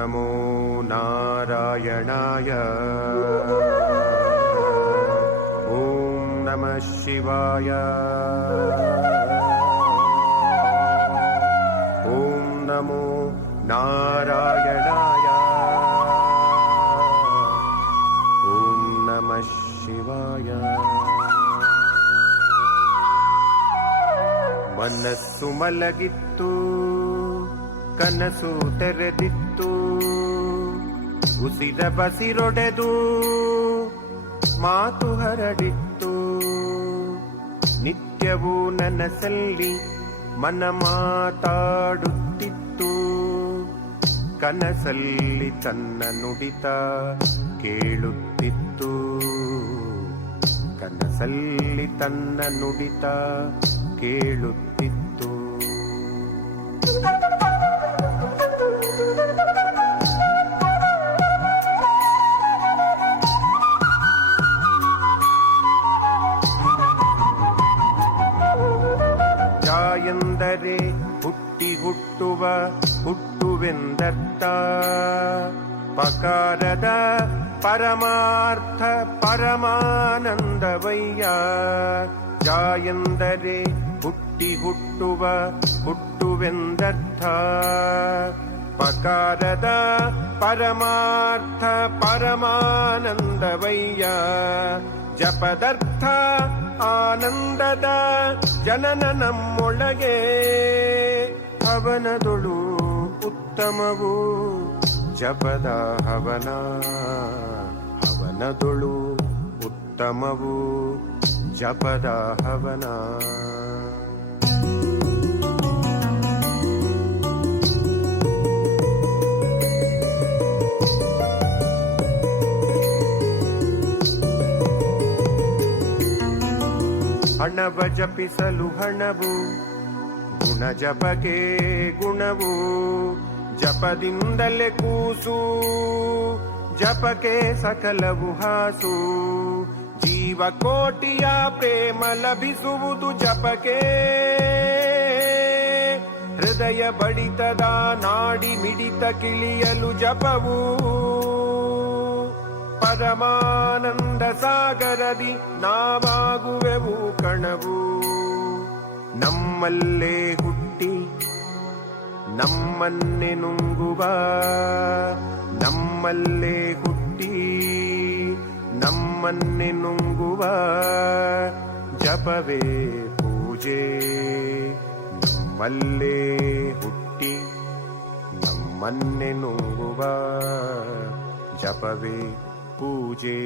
ನಮೋ ನಾರಾಯಣಾಯ. ಓಂ ನಮಃ ಶಿವಾಯ. ಓಂ ನಮೋ ನಾರಾಯಣಾಯ. ಓಂ ನಮಃ ಶಿವಾಯ. ಮನಸ್ಸು ಮಲಗಿತ್ತು, ಕನಸು ತೆರೆದಿತ್ತು, ಉಸಿರ ಬಸಿರೊಡೆದು ಮಾತು ಹರಡಿತ್ತು. ನಿತ್ಯವೂ ನನಸಲ್ಲಿ ಮನ ಮಾತಾಡುತ್ತಿತ್ತು, ಕನಸಲ್ಲಿ ತನ್ನ ನುಡಿತ ಕೇಳುತ್ತಿತ್ತು. ಕನಸಲ್ಲಿ ತನ್ನ ನುಡಿತ ಕೇಳುತ್ತಿತ್ತು. ಎಂದರೆ ಹುಟ್ಟಿ ಹುಟ್ಟುವ ಹುಟ್ಟುವೆಂದರ್ಥ. ಪಕಾರದ ಪರಮಾರ್ಥ ಪರಮಾನಂದವಯ್ಯ. ಜ ಎಂದರೆ ಹುಟ್ಟಿ ಹುಟ್ಟುವ ಹುಟ್ಟುವೆಂದರ್ಥ. ಪಕಾರದ ಪರಮಾರ್ಥ ಪರಮಾನಂದವಯ್ಯ. ಜಪದರ್ಥ ಆನಂದದ ಜನನ ನಮ್ಮೊಳಗೆ. ಹವನದೊಳು ಉತ್ತಮವು ಜಪದ ಹವನ. ಹವನದೊಳು ಉತ್ತಮವು ಜಪದ ಹವನ. ಹಣವ ಜಪಿಸಲು ಹಣವು, ಗುಣ ಜಪಕ್ಕೆ ಗುಣವು. ಜಪದಿಂದಲೇ ಕೂಸು, ಜಪಕ್ಕೆ ಸಕಲವು ಹಾಸು. ಜೀವಕೋಟಿಯ ಪ್ರೇಮ ಲಭಿಸುವುದು ಜಪಕ್ಕೆ. ಹೃದಯ ಬಡಿತದ ನಾಡಿ ಮಿಡಿತ ಕಿಳಿಯಲು ಜಪವು. ಪರಮಾನಂದ ಸಾಗರದಿ ನಾವಾಗುವೆವು ಕಣವು. ನಮ್ಮಲ್ಲೇ ಹುಟ್ಟಿ ನಮ್ಮನ್ನೇ ನುಂಗುವ. ನಮ್ಮಲ್ಲೇ ಹುಟ್ಟಿ ನಮ್ಮನ್ನೇ ನುಂಗುವ ಜಪವೇ ಪೂಜೆ. ನಮ್ಮಲ್ಲೇ ಹುಟ್ಟಿ ನಮ್ಮನ್ನೇ ನುಂಗುವ ಜಪವೇ ಪೂಜೆ.